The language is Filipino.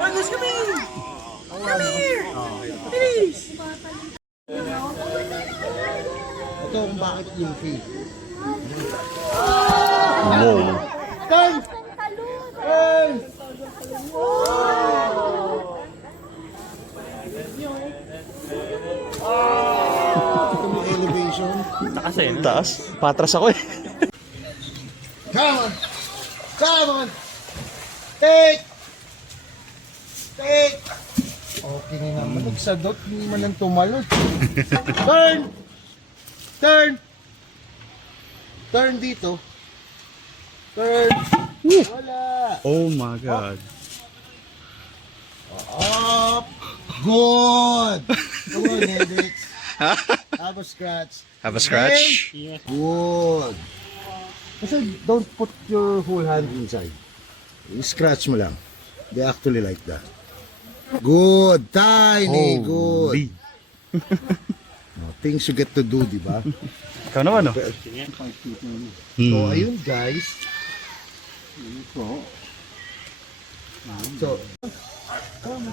Marcos, come here! Come here! Please! Ito kung bakit yung fee. Wow. Turn! Turn! Ito may elevation. Taas. Patras ako eh. Come on! Come on! Take! Take! Okay na naman. Nagsadot. Hindi man lang tumalon. Turn! Turn! Turn dito. Turn! Wala! Oh my God. Up! Good! Come on, Hendrix. Have a scratch. Have a scratch? Good. Kasi don't put your whole hand inside. Scratch mo lang. They actually like that. Good. Tiny. Good. Things you get to do, di ba? Ikaw naman, no? So, ayun guys. So, good.